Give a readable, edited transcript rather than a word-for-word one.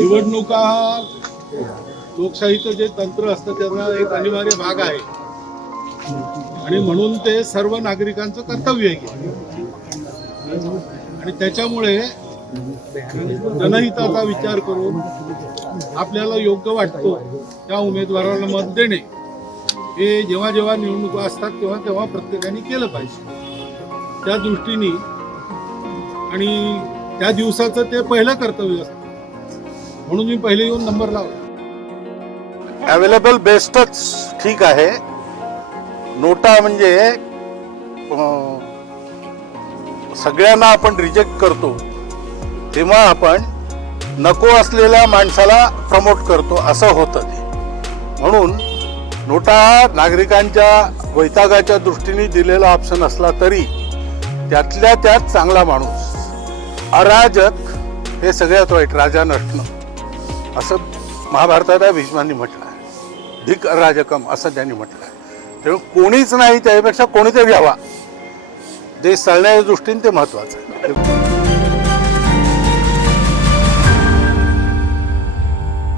निवडणुका हा लोकशाहीचं जे तंत्र असतं त्याचा एक अनिवार्य भाग आहे आणि म्हणून ते सर्व नागरिकांचं कर्तव्य आहे आणि त्याच्यामुळे जनहिताचा विचार करून आपल्याला योग्य वाटतो त्या उमेदवाराला मत देणे हे जेव्हा जेव्हा निवडणुका असतात तेव्हा तेव्हा प्रत्येकाने केलं पाहिजे। त्या दृष्टीने आणि त्या दिवसाचं ते पहिलं कर्तव्य असतं म्हणून मी पहिले येऊन नंबर लावला। अवेलेबल बेस्टच ठीक आहे। नोटा म्हणजे सगळ्यांना आपण रिजेक्ट करतो तेव्हा आपण नको असलेल्या माणसाला प्रमोट करतो असं होतं ते। म्हणून नोटा नागरिकांच्या वैतागाच्या दृष्टीने दिलेला ऑप्शन असला तरी त्यातल्या त्यात चांगला माणूस। अराजक हे सगळ्यात वाईट, राजा नसणं असं महाभारताच्या भीष्मांनी म्हटलं आहे। धिक अराजकम असं त्यांनी म्हटलं आहे। तेव्हा कोणीच नाही, त्यापेक्षा कोणीतरी घ्यावा। देश चालण्याच्या दृष्टीने ते महत्त्वाचं आहे।